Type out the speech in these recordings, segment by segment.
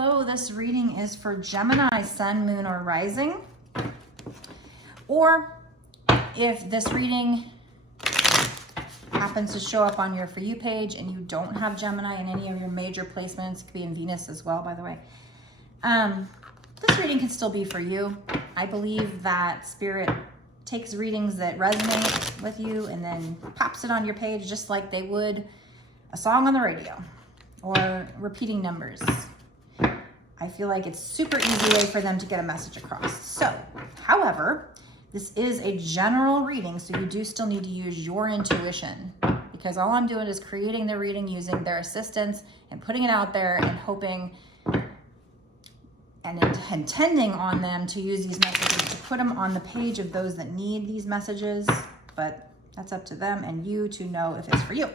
hello. This reading is for Gemini, Sun, Moon, or Rising. Or if this reading happens to show up on your For You page and you don't have Gemini in any of your major placements, it could be in Venus as well, by the way. This reading can still be for you. I believe that Spirit takes readings that resonate with you and then pops it on your page just like they would a song on the radio or repeating numbers. I feel like it's super easy way for them to get a message across. So, however, this is a general reading, so you do still need to use your intuition, because all I'm doing is creating the reading using their assistance and putting it out there and hoping and intending on them to use these messages to put them on the page of those that need these messages, but that's up to them and you to know if it's for you.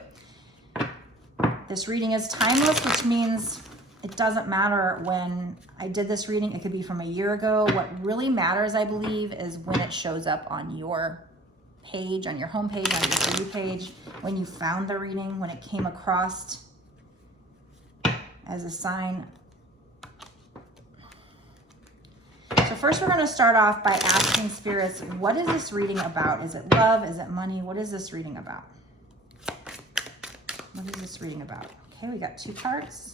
This reading is timeless, which means it doesn't matter when I did this reading. It could be from a year ago. What really matters, I believe, is when it shows up on your page, on your home page, on your For You page, when you found the reading, when it came across as a sign. So first we're going to start off by asking spirits, what is this reading about? Is it love? Is it money? What is this reading about? What is this reading about? Okay, we got 2 cards.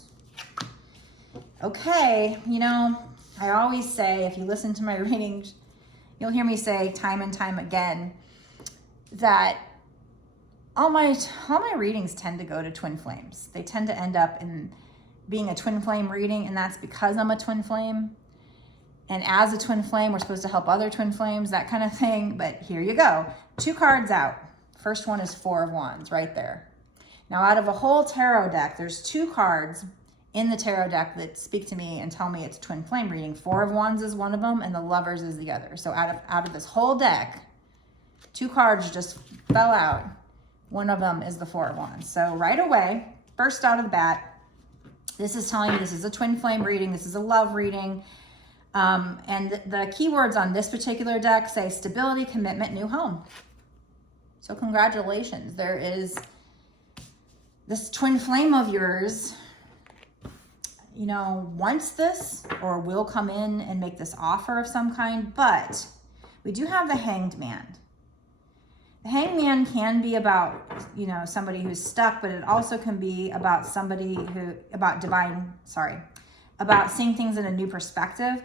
Okay, you know, I always say, if you listen to my readings, you'll hear me say time and time again that all my readings tend to go to twin flames. They tend to end up in being a twin flame reading, and that's because I'm a twin flame. And as a twin flame, we're supposed to help other twin flames, that kind of thing. But here you go. 2 cards out. First one is 4 of Wands right there. Now, out of a whole tarot deck, there's 2 cards in the tarot deck that speak to me and tell me it's a twin flame reading. 4 of Wands is one of them, and the Lovers is the other. So out of this whole deck, 2 cards just fell out. One of them is the 4 of Wands. So right away, first out of the bat, this is telling me this is a twin flame reading. This is a love reading. And the keywords on this particular deck say stability, commitment, new home. So congratulations. There is this twin flame of yours, you know, wants this or will come in and make this offer of some kind, but we do have the Hanged Man. The Hanged Man can be about, you know, somebody who's stuck, but it also can be about somebody about seeing things in a new perspective.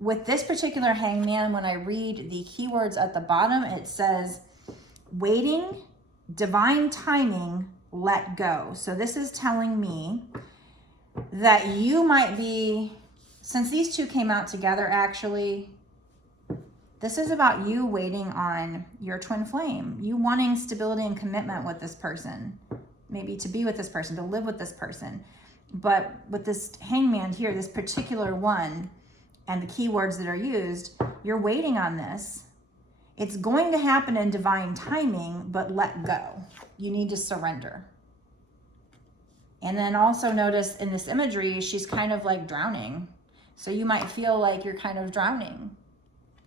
With this particular Hanged Man, when I read the keywords at the bottom, it says waiting, divine timing, let go. So this is telling me that you might be, since these 2 came out together, actually, this is about you waiting on your twin flame, you wanting stability and commitment with this person, maybe to be with this person, to live with this person. But with this Hangman here, this particular one, and the keywords that are used, you're waiting on this. It's going to happen in divine timing, but let go. You need to surrender. And then also notice in this imagery, she's kind of like drowning. So you might feel like you're kind of drowning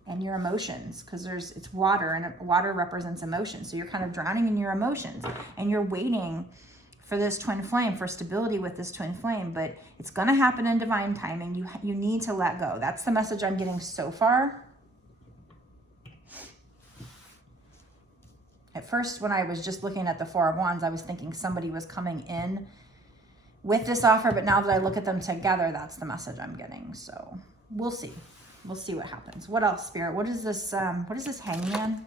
in your emotions, because it's water, and water represents emotion. So you're kind of drowning in your emotions, and you're waiting for this twin flame, for stability with this twin flame, but it's going to happen in divine timing. You need to let go. That's the message I'm getting so far. At first, when I was just looking at the 4 of Wands, I was thinking somebody was coming in with this offer, but now that I look at them together, that's the message I'm getting. So we'll see. We'll see what happens. What else, Spirit? What is this Hangman?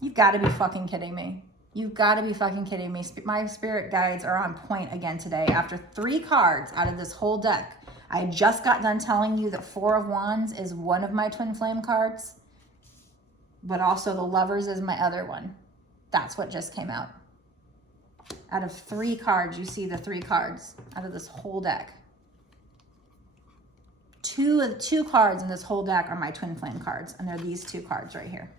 You've got to be fucking kidding me. You've got to be fucking kidding me. My spirit guides are on point again today. After 3 cards out of this whole deck, I just got done telling you that 4 of Wands is one of my twin flame cards, but also the Lovers is my other one. That's what just came out. Out of 3 cards, you see the 3 cards out of this whole deck. 2 cards in this whole deck are my twin flame cards, and they're these 2 cards right here.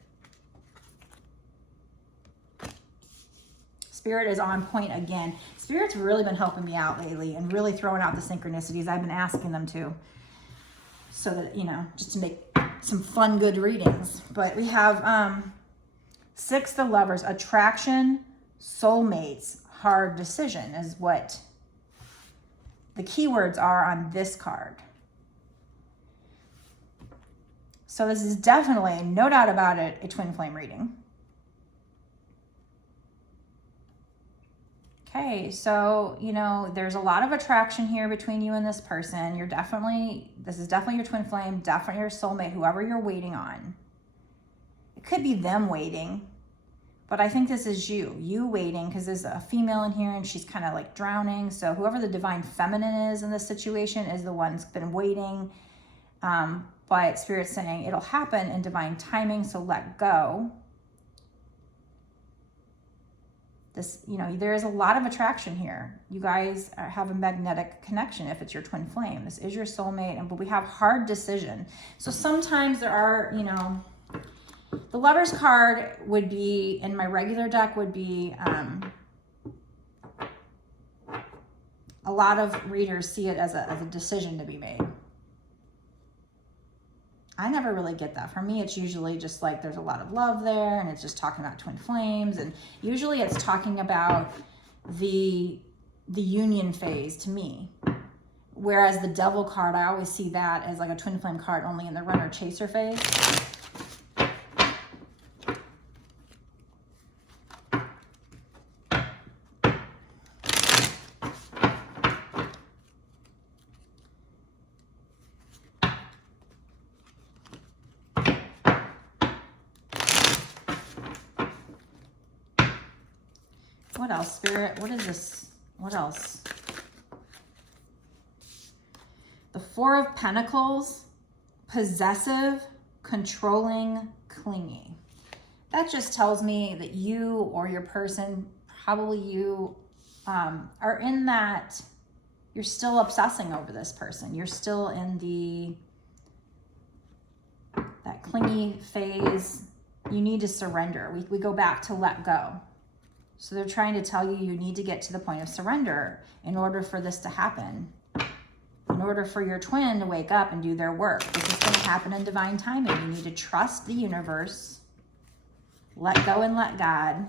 Spirit is on point again. Spirit's really been helping me out lately and really throwing out the synchronicities. I've been asking them to, so that, you know, just to make some fun, good readings. But we have 6 the Lovers, attraction, soulmates, hard decision is what the keywords are on this card. So this is definitely, no doubt about it, a twin flame reading. Okay, so, you know, there's a lot of attraction here between you and this person. This is definitely your twin flame, definitely your soulmate, whoever you're waiting on. It could be them waiting, but I think this is you waiting, because there's a female in here and she's kind of like drowning. So whoever the divine feminine is in this situation is the one that's been waiting. But Spirit's saying it'll happen in divine timing, so let go. This, you know, there is a lot of attraction here. You guys have a magnetic connection if it's your twin flame. This is your soulmate, but we have hard decision. So sometimes there are, you know, the Lover's card would be, in my regular deck, would be, a lot of readers see it as a decision to be made. I never really get that. For me, it's usually just like there's a lot of love there, and it's just talking about twin flames, and usually it's talking about the union phase to me. Whereas the Devil card, I always see that as like a twin flame card only in the runner chaser phase. What else, Spirit? What is this? What else? The Four of Pentacles, possessive, controlling, clingy. That just tells me that you or your person, probably you, are in that, you're still obsessing over this person. You're still in that clingy phase. You need to surrender. We go back to let go. So they're trying to tell you need to get to the point of surrender in order for this to happen. In order for your twin to wake up and do their work. This is going to happen in divine timing. You need to trust the universe. Let go and let God.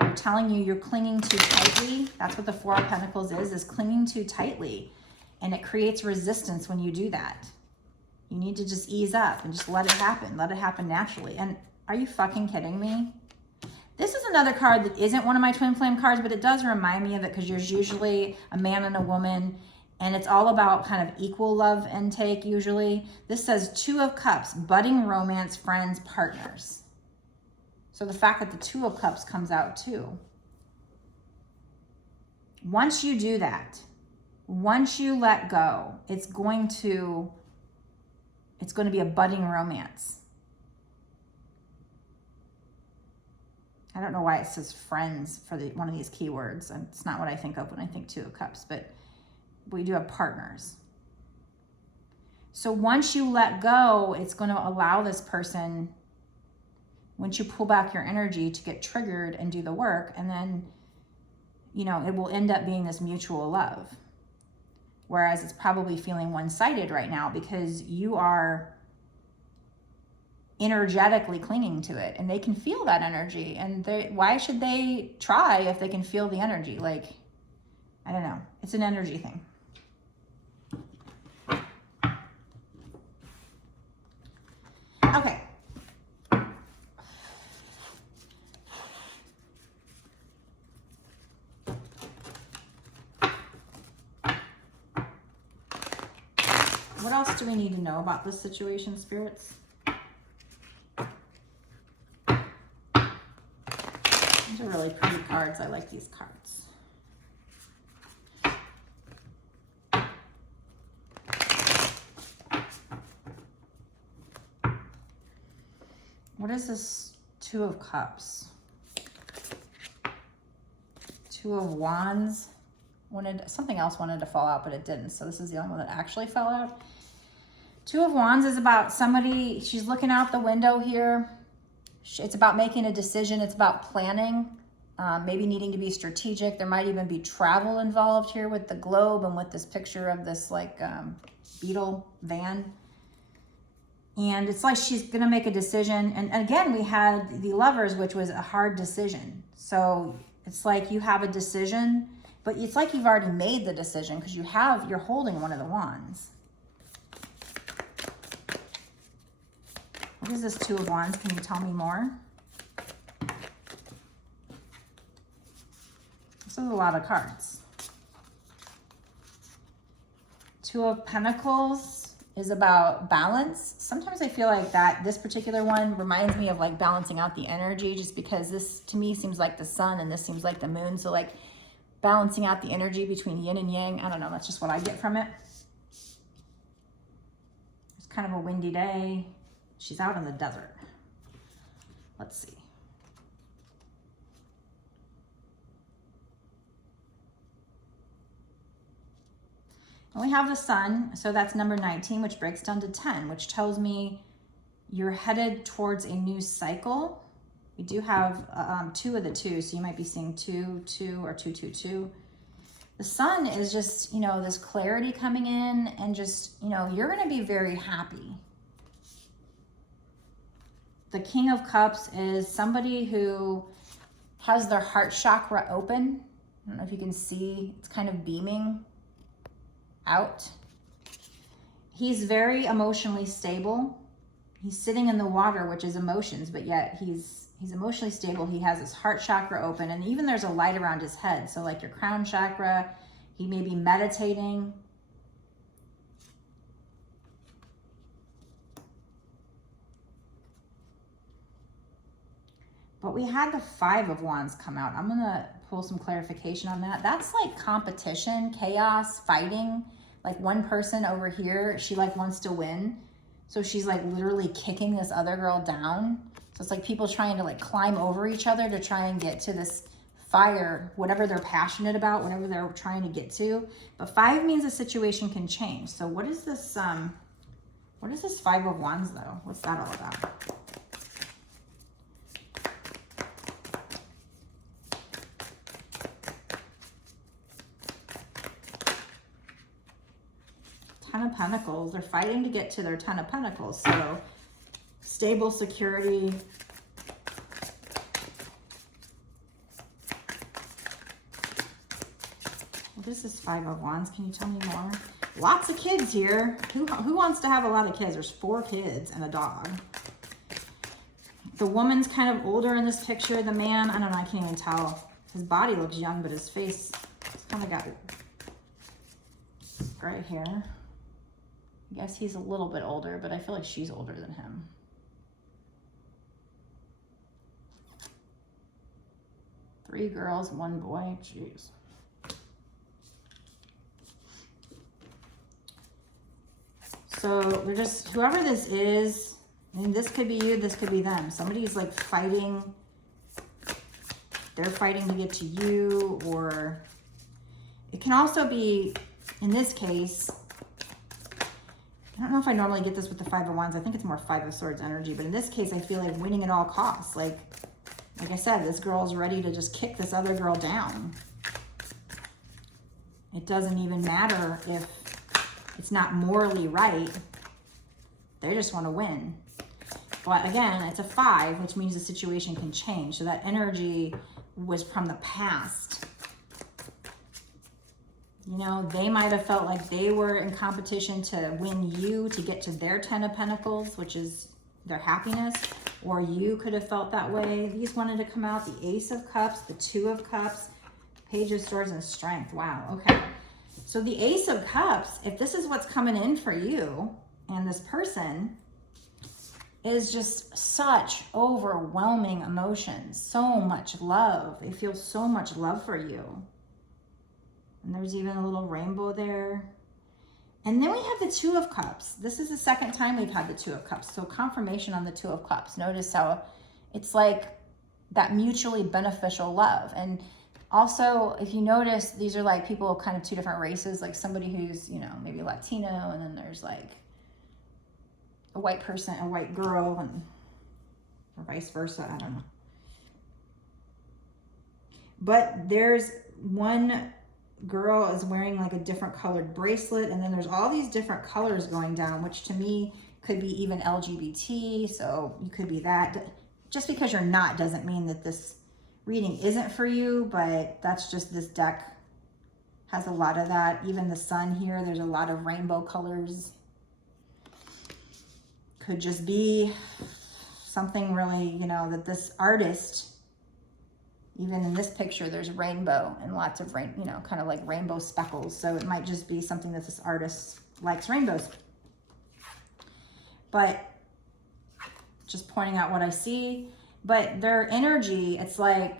They're telling you you're clinging too tightly. That's what the Four of Pentacles is clinging too tightly. And it creates resistance when you do that. You need to just ease up and just let it happen. Let it happen naturally. And are you fucking kidding me? This is another card that isn't one of my twin flame cards, but it does remind me of it, because there's usually a man and a woman, and it's all about kind of equal love intake usually. This says Two of Cups, budding romance, friends, partners. So the fact that the Two of Cups comes out too. Once you do that, once you let go, it's going to be a budding romance. I don't know why it says friends for one of these keywords. And it's not what I think of when I think Two of Cups, but we do have partners. So once you let go, it's going to allow this person, once you pull back your energy, to get triggered and do the work. And then, you know, it will end up being this mutual love. Whereas it's probably feeling one-sided right now, because you are energetically clinging to it, and they can feel that energy, and why should they try if they can feel the energy? Like, I don't know, it's an energy thing. Okay, what else do we need to know about this situation, spirits? These are really pretty cards. I like these cards. What is this Two of Cups? Two of Wands. Something else wanted to fall out, but it didn't. So this is the only one that actually fell out. Two of Wands is about somebody, she's looking out the window here. It's about making a decision. It's about planning, maybe needing to be strategic. There might even be travel involved here with the globe and with this picture of this like beetle van. And it's like she's going to make a decision. And again, we had the Lovers, which was a hard decision. So It's like you have a decision, but it's like you've already made the decision because you're holding one of the wands. What is this Two of Wands? Can you tell me more? This is a lot of cards. Two of Pentacles is about balance. Sometimes I feel like this particular one reminds me of like balancing out the energy, just because this to me seems like the sun and this seems like the moon. So like balancing out the energy between yin and yang. I don't know. That's just what I get from it. It's kind of a windy day. She's out in the desert. Let's see. And we have the sun, so that's number 19, which breaks down to 10, which tells me you're headed towards a new cycle. We do have 2 of the 2, so you might be seeing 2, 2, or 2, 2, 2. The sun is just, you know, this clarity coming in, and just, you know, you're going to be very happy. The King of Cups is somebody who has their heart chakra open. I don't know if you can see, it's kind of beaming out. He's very emotionally stable. He's sitting in the water, which is emotions, but yet he's emotionally stable. He has his heart chakra open, and even there's a light around his head. So like your crown chakra, he may be meditating. But we had the 5 of Wands come out. I'm gonna pull some clarification on that. That's like competition, chaos, fighting. Like one person over here, she like wants to win. So she's like literally kicking this other girl down. So it's like people trying to like climb over each other to try and get to this fire, whatever they're passionate about, whatever they're trying to get to. But 5 means the situation can change. So what is this 5 of Wands though? What's that all about? Ten of Pentacles. They're fighting to get to their Ten of Pentacles. So stable, security. What is this 5 of Wands? Can you tell me more? Lots of kids here. Who wants to have a lot of kids? There's 4 kids and a dog. The woman's kind of older in this picture. The man, I don't know, I can't even tell. His body looks young, but his face kind of got gray hair. I guess he's a little bit older, but I feel like she's older than him. Three girls, 1 boy. Jeez. So they're just, whoever this is, I mean, this could be you, this could be them. Somebody's like fighting. They're fighting to get to you, or it can also be, in this case, I don't know if I normally get this with the 5 of Wands. I think it's more 5 of Swords energy. But in this case, I feel like winning at all costs. Like I said, this girl's ready to just kick this other girl down. It doesn't even matter if it's not morally right. They just want to win. But again, it's a 5, which means the situation can change. So that energy was from the past. You know, they might have felt like they were in competition to win you to get to their 10 of Pentacles, which is their happiness. Or you could have felt that way. These wanted to come out. The Ace of Cups, the 2 of Cups, Page of Swords, and Strength. Wow, okay. So the Ace of Cups, if this is what's coming in for you and this person, is just such overwhelming emotions. So much love. They feel so much love for you. And there's even a little rainbow there. And then we have the 2 of Cups. This is the second time we've had the 2 of Cups. So confirmation on the 2 of Cups. Notice how it's like that mutually beneficial love. And also, if you notice, these are like people kind of 2 different races, like somebody who's, you know, maybe Latino, and then there's like a white person, a white girl, and or vice versa. I don't know. But there's one girl is wearing like a different colored bracelet, and then there's all these different colors going down, which to me could be even LGBT. So you could be that. Just because you're not doesn't mean that this reading isn't for you, but that's just, this deck has a lot of that. Even the sun here, there's a lot of rainbow colors. Could just be something really, you know, that this artist, even in this picture, there's rainbow and lots of rain, you know, kind of like rainbow speckles. So it might just be something that this artist likes rainbows. But just pointing out what I see. But their energy, it's like,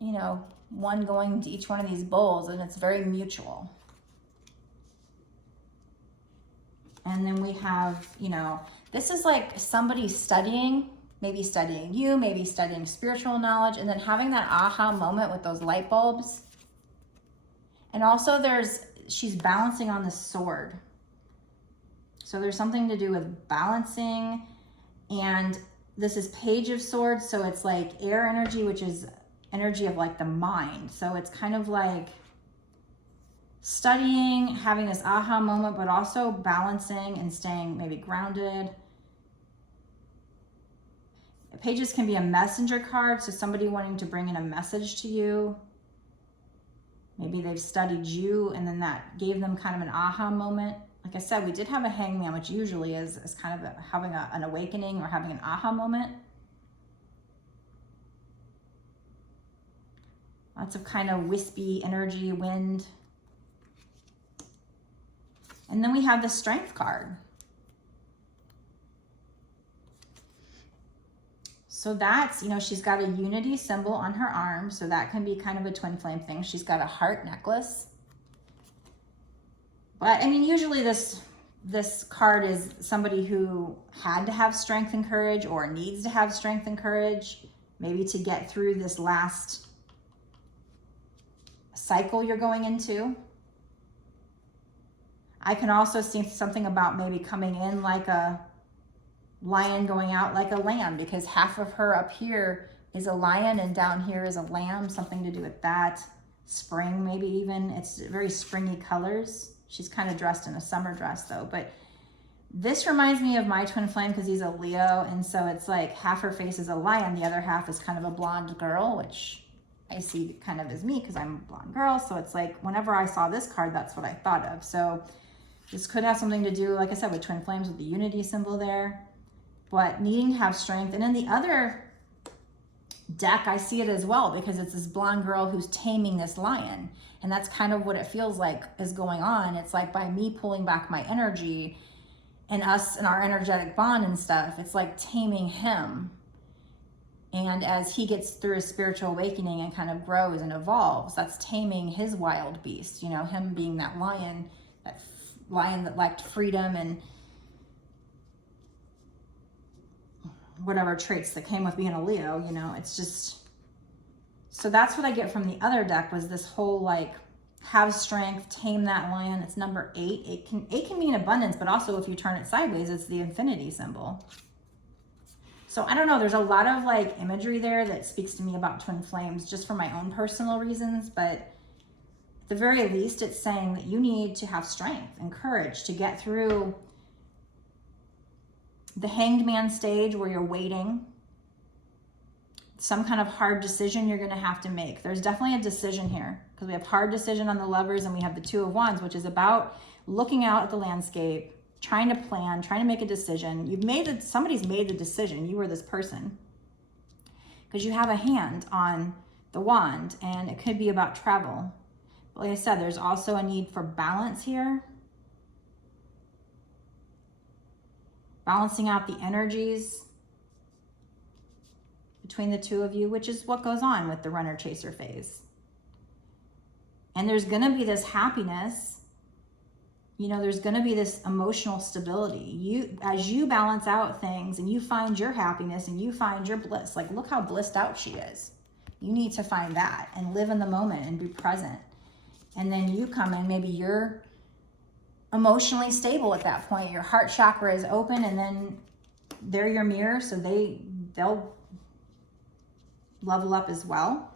you know, one going to each one of these bowls, and it's very mutual. And then we have, you know, this is like somebody studying, maybe studying you, maybe studying spiritual knowledge, and then having that aha moment with those light bulbs. And also she's balancing on the sword. So there's something to do with balancing, and this is Page of Swords, so it's like air energy, which is energy of like the mind. So it's kind of like studying, having this aha moment, but also balancing and staying maybe grounded. Pages can be a messenger card, so somebody wanting to bring in a message to you. Maybe they've studied you, and then that gave them kind of an aha moment. Like I said, we did have a hangman, which usually is kind of having an awakening or having an aha moment. Lots of kind of wispy energy, wind. And then we have the Strength card. So that's, you know, she's got a unity symbol on her arm, so that can be kind of a twin flame thing. She's got a heart necklace. But I mean, usually this card is somebody who had to have strength and courage, or needs to have strength and courage, maybe to get through this last cycle you're going into. I can also see something about maybe coming in like a lion, going out like a lamb, because half of her up here is a lion and down here is a lamb, something to do with that. Spring, maybe even. It's very springy colors. She's kind of dressed in a summer dress though, but this reminds me of my twin flame because he's a Leo, and so it's like half her face is a lion, the other half is kind of a blonde girl, which I see kind of as me because I'm a blonde girl. So it's like whenever I saw this card, that's what I thought of. So this could have something to do, like I said, with twin flames, with the unity symbol there, but needing to have strength. And in the other deck, I see it as well, because it's this blonde girl who's taming this lion. And that's kind of what it feels like is going on. It's like by me pulling back my energy and us and our energetic bond and stuff, it's like taming him. And as he gets through his spiritual awakening and kind of grows and evolves, that's taming his wild beast, you know, him being that lion that liked freedom and whatever traits that came with being a Leo, you know. It's just, so that's what I get from the other deck, was this whole like have strength, tame that lion. It's number 8. Eight can mean abundance, but also if you turn it sideways, it's the infinity symbol. So I don't know, there's a lot of like imagery there that speaks to me about twin flames just for my own personal reasons, but at the very least, it's saying that you need to have strength and courage to get through the hanged man stage where you're waiting. Some kind of hard decision you're going to have to make. There's definitely a decision here, because we have hard decision on the Lovers, and we have the Two of Wands, which is about looking out at the landscape, trying to plan, trying to make a decision. Somebody's made the decision. You or this person, because you have a hand on the wand, and it could be about travel. But like I said, there's also a need for balance here. Balancing out the energies between the two of you, which is what goes on with the runner chaser phase. And there's going to be this happiness, you know, there's going to be this emotional stability. As you balance out things and you find your happiness and you find your bliss, like look how blissed out she is. You need to find that and live in the moment and be present. And then you come in, maybe you're emotionally stable at that point. Your heart chakra is open, and then they're your mirror, so they'll level up as well.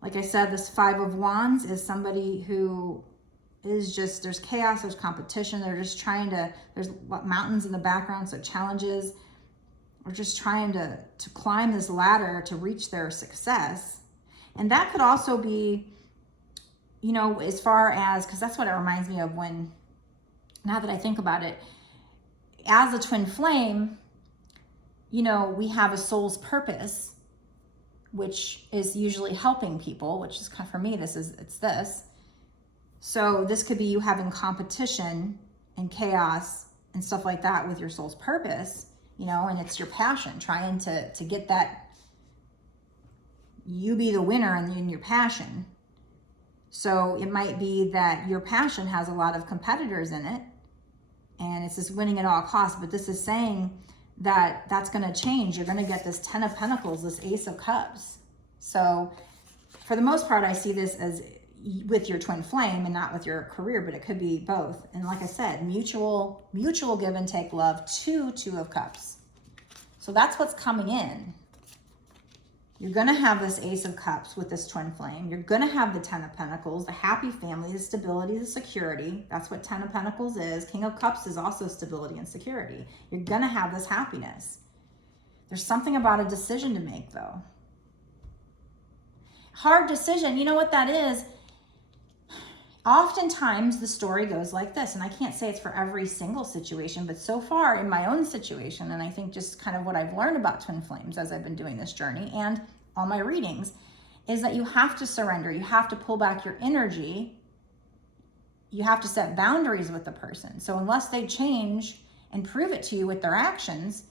Like I said, this Five of Wands is somebody who is just, there's chaos, there's competition, they're just trying to, there's mountains in the background, so challenges. or just trying to climb this ladder to reach their success. And that could also be, you know, as far as, because that's what it reminds me of when, now that I think about it, as a twin flame, you know, we have a soul's purpose, which is usually helping people, which is kind of, for me, it's this. So this could be you having competition and chaos and stuff like that with your soul's purpose, you know, and it's your passion, trying to get that, you be the winner in your passion. So it might be that your passion has a lot of competitors in it, and it's just winning at all costs. But this is saying that that's going to change. You're going to get this 10 of Pentacles, this Ace of Cups. So for the most part, I see this as with your twin flame and not with your career, but it could be both. And like I said, mutual give and take love, Two of Cups. So that's what's coming in. You're going to have this Ace of Cups with this twin flame. You're going to have the 10 of Pentacles, the happy family, the stability, the security. That's what 10 of Pentacles is. King of Cups is also stability and security. You're going to have this happiness. There's something about a decision to make, though. Hard decision. You know what that is? Oftentimes the story goes like this, and I can't say it's for every single situation, but so far in my own situation, and I think just kind of what I've learned about twin flames as I've been doing this journey and all my readings, is that you have to surrender. You have to pull back your energy. You have to set boundaries with the person. So unless they change and prove it to you with their actions,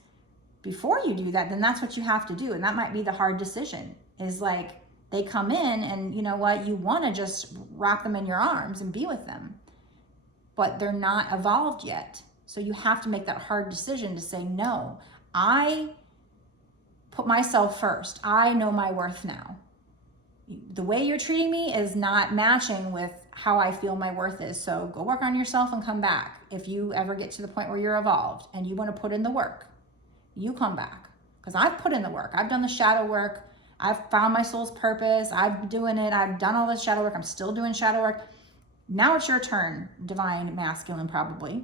before you do that, then that's what you have to do. And that might be the hard decision, is like, they come in and you know what, you want to just wrap them in your arms and be with them, but they're not evolved yet. So you have to make that hard decision to say, no, I put myself first. I know my worth now. The way you're treating me is not matching with how I feel my worth is. So go work on yourself and come back. If you ever get to the point where you're evolved and you want to put in the work, you come back. Because I've put in the work. I've done the shadow work. I've found my soul's purpose. I've been doing it. I've done all this shadow work. I'm still doing shadow work. Now it's your turn, divine masculine, probably.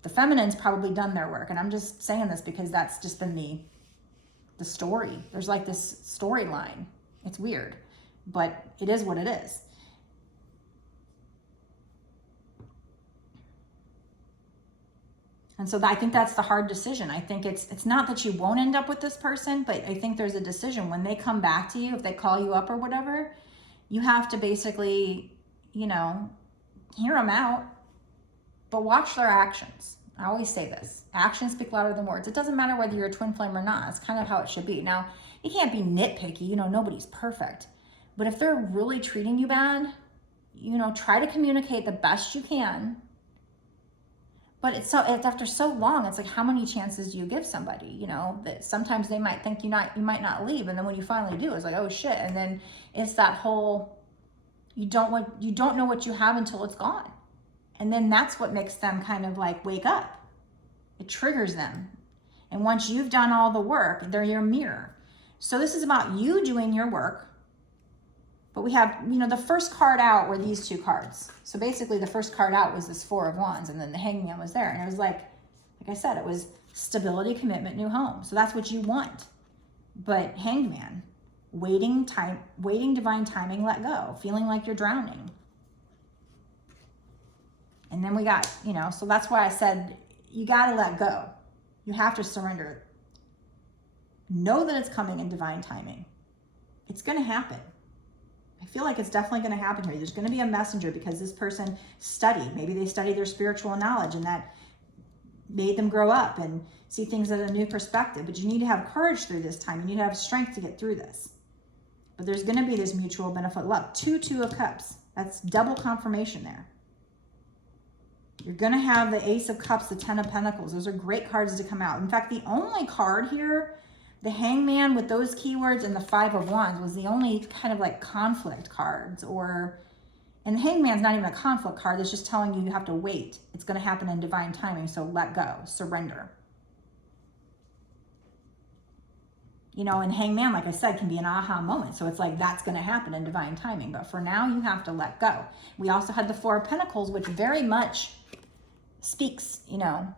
The feminine's probably done their work. And I'm just saying this because that's just been the story. There's like this storyline. It's weird, but it is what it is. And so I think that's the hard decision. I think it's not that you won't end up with this person, but I think there's a decision when they come back to you, if they call you up or whatever, you have to basically, you know, hear them out, but watch their actions. I always say this, actions speak louder than words. It doesn't matter whether you're a twin flame or not. It's kind of how it should be. Now, you can't be nitpicky, you know, nobody's perfect, but if they're really treating you bad, you know, try to communicate the best you can. But it's after so long, it's like, how many chances do you give somebody? You know, that sometimes they might think you might not leave, and then when you finally do, it's like, oh shit. And then it's that whole, you don't know what you have until it's gone. And then that's what makes them kind of like wake up. It triggers them. And once you've done all the work, they're your mirror. So this is about you doing your work. But we have, you know, the first card out were these two cards. So basically the first card out was this Four of Wands, and then the Hangman was there. And it was like I said, it was stability, commitment, new home. So that's what you want. But Hangman, waiting, divine timing, let go, feeling like you're drowning. And then we got, you know, so that's why I said, you got to let go. You have to surrender. Know that it's coming in divine timing. It's going to happen. I feel like it's definitely going to happen here. There's going to be a messenger because this person studied. Maybe they studied their spiritual knowledge and that made them grow up and see things at a new perspective. But you need to have courage through this time. You need to have strength to get through this. But there's going to be this mutual benefit love. Two of Cups. That's double confirmation there. You're going to have the Ace of Cups, the 10 of Pentacles. Those are great cards to come out. In fact, the only card here, the Hangman with those keywords and the Five of Wands, was the only kind of like conflict cards. And the Hangman's not even a conflict card. It's just telling you have to wait. It's going to happen in divine timing. So let go, surrender. You know, and Hangman, like I said, can be an aha moment. So it's like, that's going to happen in divine timing. But for now, you have to let go. We also had the Four of Pentacles, which very much speaks, you know,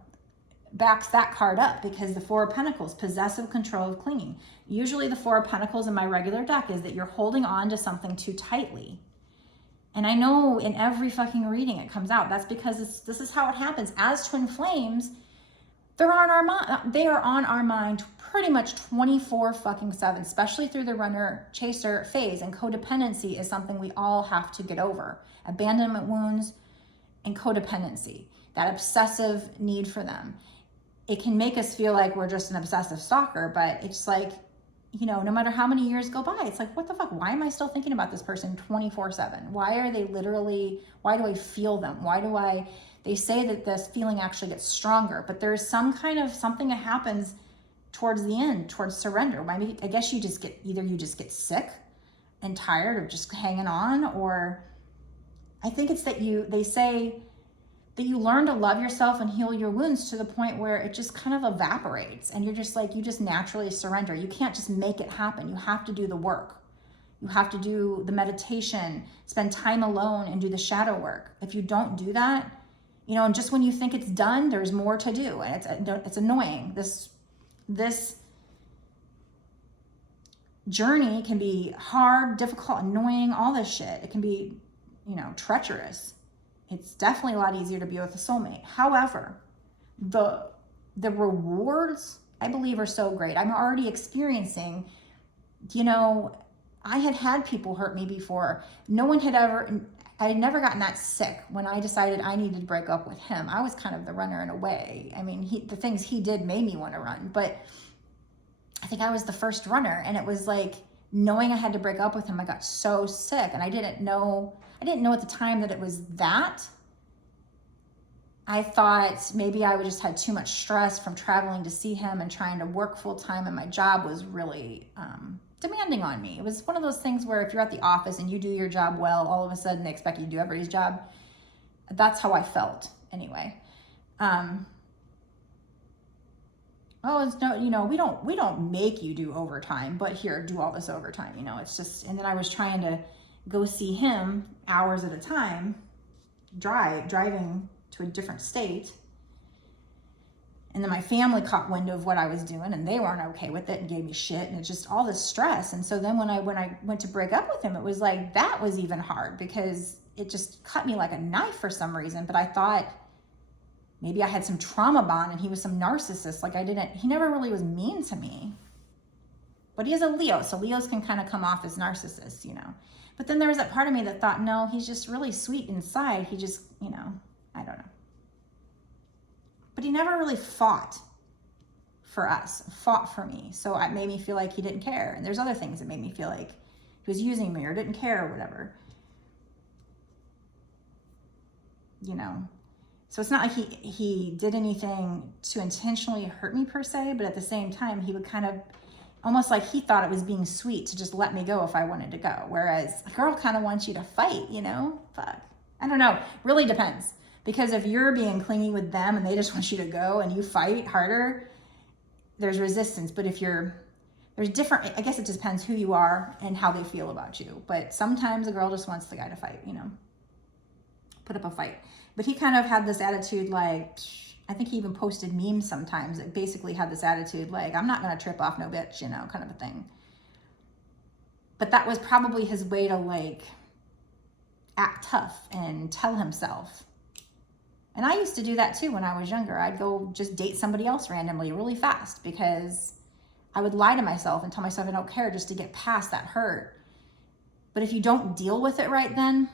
backs that card up, because the Four of Pentacles, possessive, control, of clinging. Usually the Four of Pentacles in my regular deck is that you're holding on to something too tightly. And I know in every fucking reading it comes out. That's because this is how it happens. As twin flames, they are on our mind pretty much 24 fucking 7, especially through the runner chaser phase. And codependency is something we all have to get over. Abandonment wounds and codependency, that obsessive need for them. It can make us feel like we're just an obsessive stalker, but it's like, you know, no matter how many years go by, it's like, what the fuck? Why am I still thinking about this person 24/7? Why are they literally, why do I feel them? They say that this feeling actually gets stronger, but there's some kind of something that happens towards the end, towards surrender. Maybe, I guess you just get sick and tired of just hanging on, or I think it's that they say that you learn to love yourself and heal your wounds to the point where it just kind of evaporates, and you're just like, you just naturally surrender. You can't just make it happen. You have to do the work. You have to do the meditation, spend time alone, and do the shadow work. If you don't do that, you know, and just when you think it's done, there's more to do, and it's annoying. This journey can be hard, difficult, annoying, all this shit. It can be, you know, treacherous. It's definitely a lot easier to be with a soulmate. However, the rewards, I believe, are so great. I'm already experiencing, you know, I had people hurt me before. I had never gotten that sick when I decided I needed to break up with him. I was kind of the runner in a way. I mean, the things he did made me want to run, but I think I was the first runner, and it was like, knowing I had to break up with him, I got so sick, and I didn't know at the time that it was that. I thought maybe I just had too much stress from traveling to see him and trying to work full time, and my job was really demanding on me. It was one of those things where if you're at the office and you do your job well, all of a sudden they expect you to do everybody's job. That's how I felt anyway. It's no, you know, we don't make you do overtime, but here, do all this overtime, you know. It's just, and then I was trying to go see him hours at a time, driving to a different state. And then my family caught wind of what I was doing, and they weren't okay with it and gave me shit, and it's just all this stress. And so then when I went to break up with him, it was like, that was even hard, because it just cut me like a knife for some reason. But I thought maybe I had some trauma bond and he was some narcissist. Like he never really was mean to me. But he is a Leo, so Leos can kind of come off as narcissists, you know. But then there was that part of me that thought, no, he's just really sweet inside. He just, you know, I don't know. But he never really fought for me. So it made me feel like he didn't care. And there's other things that made me feel like he was using me or didn't care or whatever. You know. So it's not like he did anything to intentionally hurt me per se, but at the same time, he would kind of, almost like he thought it was being sweet to just let me go if I wanted to go. Whereas a girl kind of wants you to fight, you know? Fuck. I don't know. Really depends. Because if you're being clingy with them and they just want you to go and you fight harder, there's resistance. But there's different, I guess it just depends who you are and how they feel about you. But sometimes a girl just wants the guy to fight, you know? Put up a fight. But he kind of had this attitude like, I think he even posted memes sometimes that basically had this attitude like, I'm not going to trip off no bitch, you know, kind of a thing. But that was probably his way to like act tough and tell himself. And I used to do that too when I was younger. I'd go just date somebody else randomly really fast because I would lie to myself and tell myself I don't care just to get past that hurt. But if you don't deal with it right then,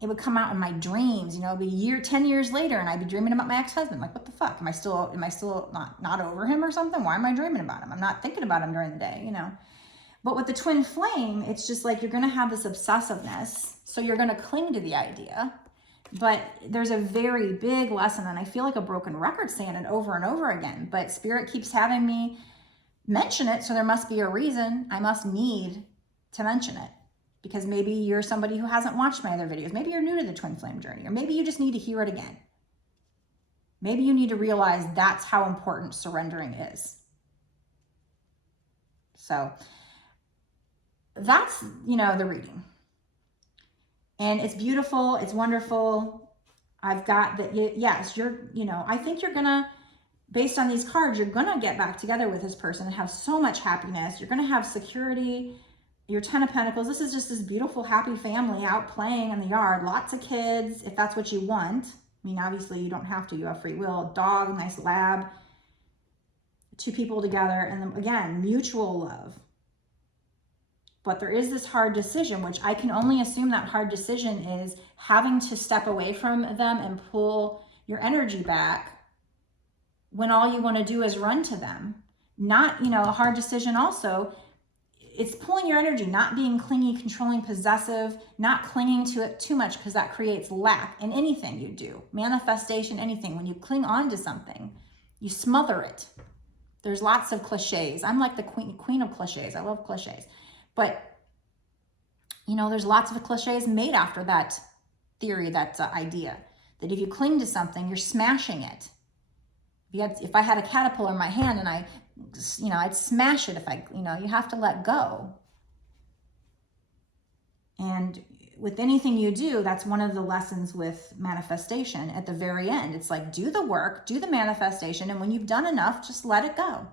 it would come out in my dreams, you know, it'd be 10 years later and I'd be dreaming about my ex-husband. Like, what the fuck? Am I still not over him or something? Why am I dreaming about him? I'm not thinking about him during the day, you know? But with the twin flame, it's just like, you're going to have this obsessiveness. So you're going to cling to the idea, but there's a very big lesson. And I feel like a broken record saying it over and over again, but Spirit keeps having me mention it. So there must be a reason I must need to mention it. Because maybe you're somebody who hasn't watched my other videos. Maybe you're new to the twin flame journey, or maybe you just need to hear it again. Maybe you need to realize that's how important surrendering is. So that's, you know, the reading. And it's beautiful. It's wonderful. I've got that. Yes, I think you're gonna, based on these cards, you're gonna get back together with this person and have so much happiness. You're gonna have security. Your 10 of Pentacles, this is just this beautiful, happy family out playing in the yard. Lots of kids, if that's what you want. I mean, obviously you don't have to, you have free will. Dog, nice lab. 2 people together, and then again, mutual love. But there is this hard decision, which I can only assume that hard decision is having to step away from them and pull your energy back when all you want to do is run to them. Not, a hard decision also, it's pulling your energy, not being clingy, controlling, possessive, not clinging to it too much, because that creates lack in anything you do. Manifestation, anything. When you cling on to something, you smother it. There's lots of cliches. I'm like the queen of cliches. I love cliches. But, there's lots of cliches made after that theory, that idea, that if you cling to something, you're smashing it. If I had a caterpillar in my hand and I'd smash it you have to let go. And with anything you do, that's one of the lessons with manifestation at the very end. It's like, do the work, do the manifestation, and when you've done enough, just let it go.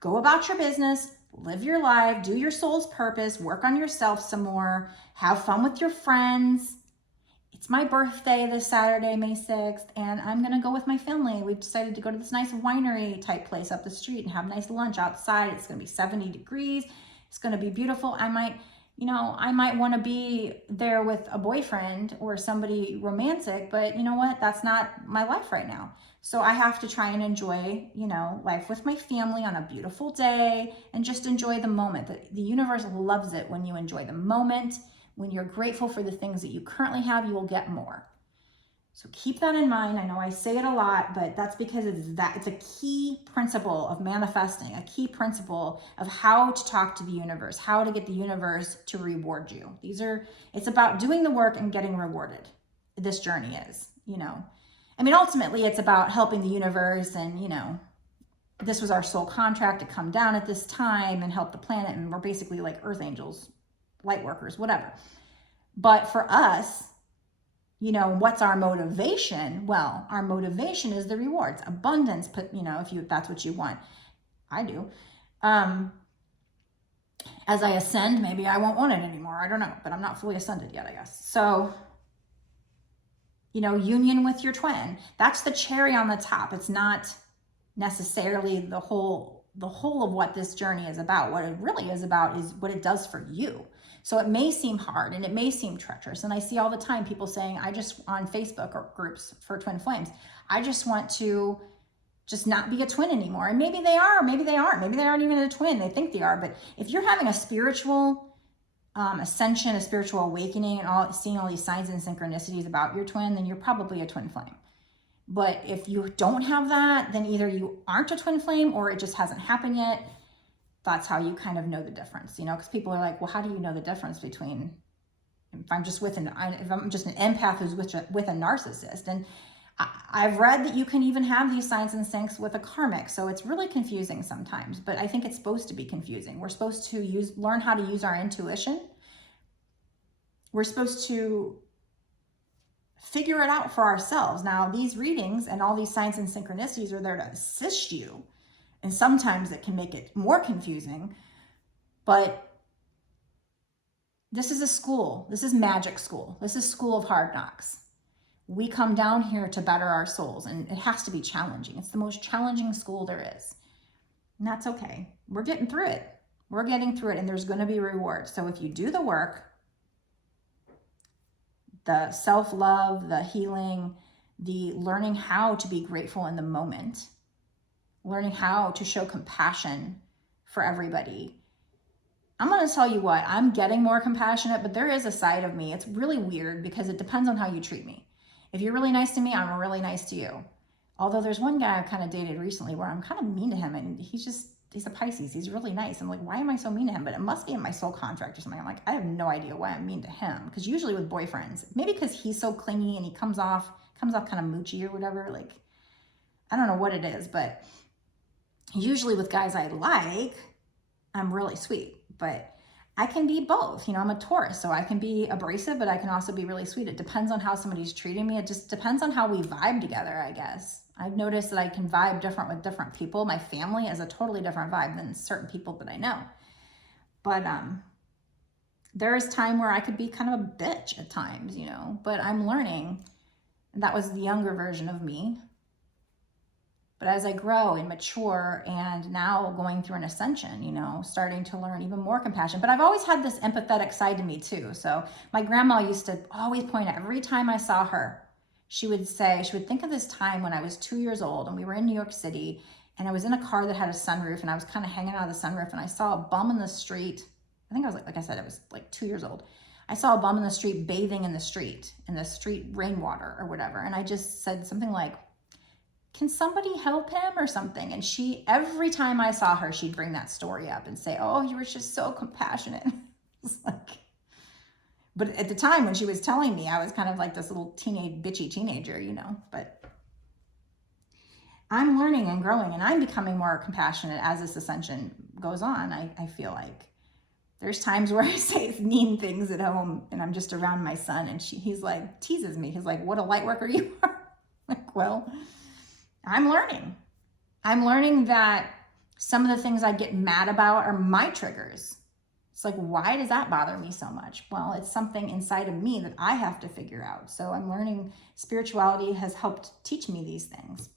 Go about your business, live your life, do your soul's purpose, work on yourself some more, have fun with your friends. It's my birthday this Saturday, May 6th, and I'm going to go with my family. We've decided to go to this nice winery type place up the street and have nice lunch outside. It's going to be 70 degrees. It's going to be beautiful. I might want to be there with a boyfriend or somebody romantic, but you know what? That's not my life right now. So I have to try and enjoy, life with my family on a beautiful day and just enjoy the moment. The universe loves it when you enjoy the moment. When you're grateful for the things that you currently have, you will get more. So keep that in mind. I know I say it a lot, but that's because it's a key principle of manifesting, a key principle of how to talk to the universe, how to get the universe to reward you. It's about doing the work and getting rewarded. This journey is, ultimately it's about helping the universe, and, this was our soul contract to come down at this time and help the planet. And we're basically like earth angels, light workers, whatever. But for us, what's our motivation? Well, our motivation is the rewards, abundance, if that's what you want. I do. As I ascend, maybe I won't want it anymore. I don't know, but I'm not fully ascended yet, I guess. So, union with your twin, that's the cherry on the top. It's not necessarily the whole of what this journey is about. What it really is about is what it does for you. So it may seem hard and it may seem treacherous. And I see all the time people saying, on Facebook or groups for twin flames, I just want to just not be a twin anymore. And maybe they are, maybe they aren't. Maybe they aren't even a twin. They think they are. But if you're having a spiritual ascension, a spiritual awakening, and seeing all these signs and synchronicities about your twin, then you're probably a twin flame. But if you don't have that, then either you aren't a twin flame or it just hasn't happened yet. That's how you kind of know the difference, because people are like, well, how do you know the difference between if I'm just an empath who's with a narcissist? And I've read that you can even have these signs and syncs with a karmic. So it's really confusing sometimes, but I think it's supposed to be confusing. We're supposed to learn how to use our intuition. We're supposed to figure it out for ourselves. Now, these readings and all these signs and synchronicities are there to assist you. And sometimes it can make it more confusing, but this is a school. This is magic school. This is school of hard knocks. We come down here to better our souls, and it has to be challenging. It's the most challenging school there is. And that's okay. We're getting through it. We're getting through it, and there's going to be rewards. So if you do the work, the self-love, the healing, the learning how to be grateful in the moment, learning how to show compassion for everybody. I'm going to tell you what, I'm getting more compassionate, but there is a side of me. It's really weird because it depends on how you treat me. If you're really nice to me, I'm really nice to you. Although there's one guy I've kind of dated recently where I'm kind of mean to him, and he's a Pisces. He's really nice. I'm like, why am I so mean to him? But it must be in my soul contract or something. I'm like, I have no idea why I'm mean to him. Because usually with boyfriends, maybe because he's so clingy and he comes off kind of moochy or whatever. Like, I don't know what it is, but usually with guys I like, I'm really sweet. But I can be both. You know, I'm a Taurus, so I can be abrasive, but I can also be really sweet. It depends on how somebody's treating me. It just depends on how we vibe together, I guess. I've noticed that I can vibe different with different people. My family is a totally different vibe than certain people that I know. But there is time where I could be kind of a bitch at times, you know, but I'm learning. And that was the younger version of me. But as I grow and mature and now going through an ascension, you know, starting to learn even more compassion. But I've always had this empathetic side to me too. So my grandma used to always point out, every time I saw her, she would think of this time when I was 2 years old and we were in New York City and I was in a car that had a sunroof and I was kind of hanging out of the sunroof and I saw a bum in the street. I think I was like I said, I was like 2 years old. I saw a bum in the street bathing in the street rainwater or whatever. And I just said something like, can somebody help him or something? And she, every time I saw her, she'd bring that story up and say, oh, you were just so compassionate. It's like, but at the time when she was telling me, I was kind of like this little bitchy teenager, you know, but I'm learning and growing and I'm becoming more compassionate as this ascension goes on. I feel like there's times where I say mean things at home and I'm just around my son and he's like, teases me. He's like, what a light worker you are. Like, well, I'm learning. I'm learning that some of the things I get mad about are my triggers. It's like, why does that bother me so much? Well, it's something inside of me that I have to figure out. So I'm learning. Spirituality has helped teach me these things.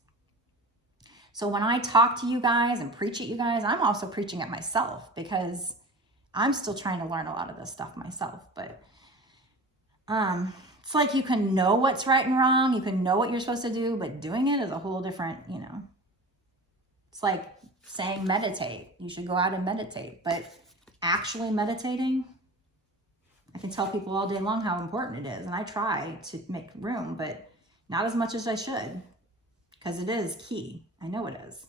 So when I talk to you guys and preach at you guys, I'm also preaching at myself because I'm still trying to learn a lot of this stuff myself. But it's like you can know what's right and wrong. You can know what you're supposed to do, but doing it is a whole different, you know. It's like saying meditate. You should go out and meditate. But actually meditating, I can tell people all day long how important it is. And I try to make room, but not as much as I should because it is key. I know it is.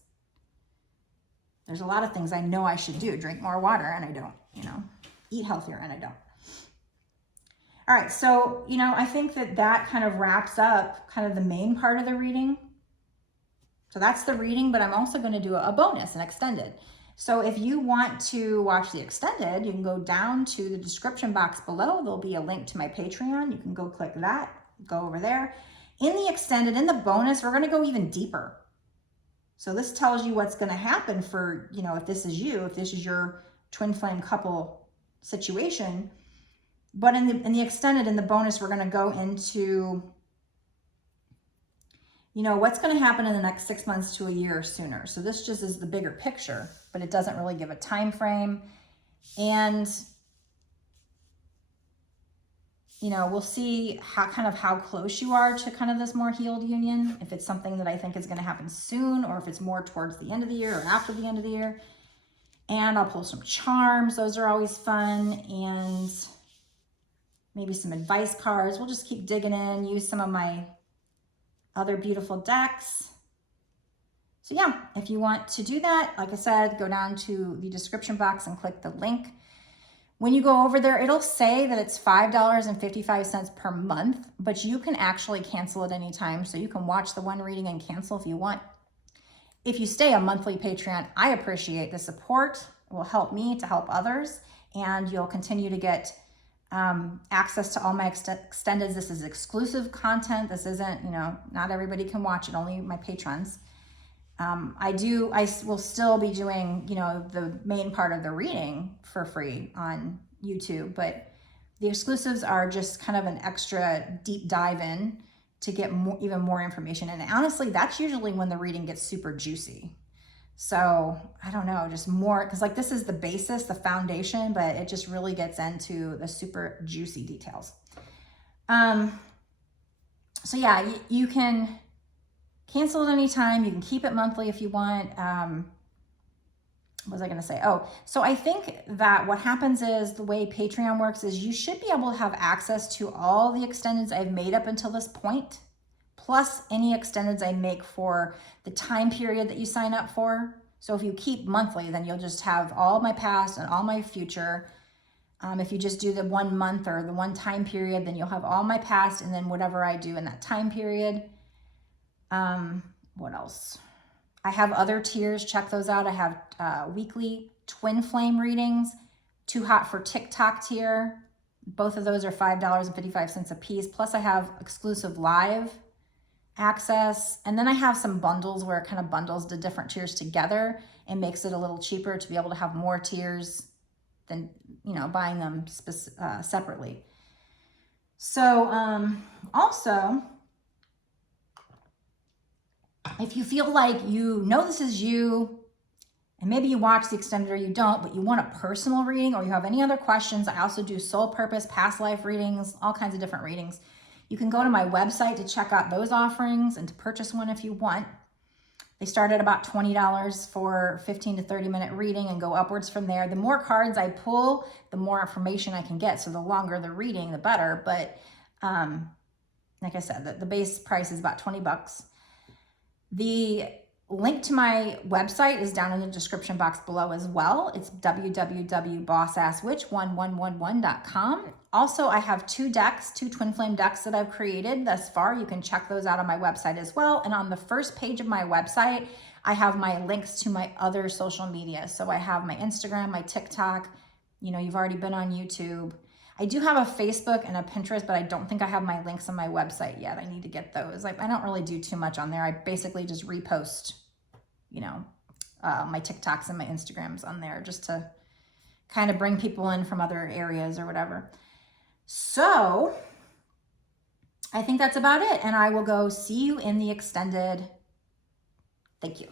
There's a lot of things I know I should do. Drink more water and I don't, you know. Eat healthier and I don't. All right, so, you know, I think that kind of wraps up kind of the main part of the reading. So that's the reading, but I'm also going to do a bonus, an extended. So if you want to watch the extended, you can go down to the description box below. There'll be a link to my Patreon. You can go click that, go over there. In the extended, in the bonus, we're going to go even deeper. So this tells you what's going to happen for, you know, if this is you, if this is your twin flame couple situation. But in the extended, in the bonus, we're going to go into, you know, what's going to happen in the next 6 months to a year or sooner. So this just is the bigger picture, but it doesn't really give a time frame. And, you know, we'll see how close you are to kind of this more healed union. If it's something that I think is going to happen soon, or if it's more towards the end of the year or after the end of the year. And I'll pull some charms. Those are always fun. And maybe some advice cards. We'll just keep digging in, use some of my other beautiful decks. So yeah, if you want to do that, like I said, go down to the description box and click the link. When you go over there, it'll say that it's $5.55 per month, but you can actually cancel at any time. So you can watch the one reading and cancel if you want. If you stay a monthly Patreon, I appreciate the support. It will help me to help others, and you'll continue to get access to all my extendeds. This is exclusive content. This isn't, you know, not everybody can watch it, only my patrons. I will still be doing, you know, the main part of the reading for free on YouTube, but the exclusives are just kind of an extra deep dive in to get even more information. And honestly, that's usually when the reading gets super juicy. So I don't know, just more, because like this is the basis, the foundation, but it just really gets into the super juicy details. So yeah, you can cancel at any time. You can keep it monthly if you want. What was I going to say? Oh, so I think that what happens is the way Patreon works is you should be able to have access to all the extendeds I've made up until this point, plus any extendeds I make for the time period that you sign up for. So if you keep monthly, then you'll just have all my past and all my future. If you just do the 1 month or the one time period, then you'll have all my past and then whatever I do in that time period. What else? I have other tiers. Check those out. I have weekly twin flame readings, Too Hot for TikTok tier. Both of those are $5.55 a piece. Plus I have exclusive live access. And then I have some bundles where it kind of bundles the different tiers together and makes it a little cheaper to be able to have more tiers than, you know, buying them separately. So also, if you feel like you know this is you, and maybe you watch the extended or you don't, but you want a personal reading or you have any other questions, I also do soul purpose, past life readings, all kinds of different readings. You can go to my website to check out those offerings and to purchase one if you want. They start at about $20 for 15 to 30 minute reading and go upwards from there. The more cards I pull, the more information I can get. So the longer the reading, the better. But like I said, the base price is about 20 bucks. The link to my website is down in the description box below as well. It's www.bossasswitch1111.com. Also, I have two Twinflame decks that I've created thus far. You can check those out on my website as well. And on the first page of my website, I have my links to my other social media. So I have my Instagram, my TikTok, you know, you've already been on YouTube. I do have a Facebook and a Pinterest, but I don't think I have my links on my website yet. I need to get those. Like, I don't really do too much on there. I basically just repost, you know, my TikToks and my Instagrams on there just to kind of bring people in from other areas or whatever. So I think that's about it. And I will go see you in the extended. Thank you.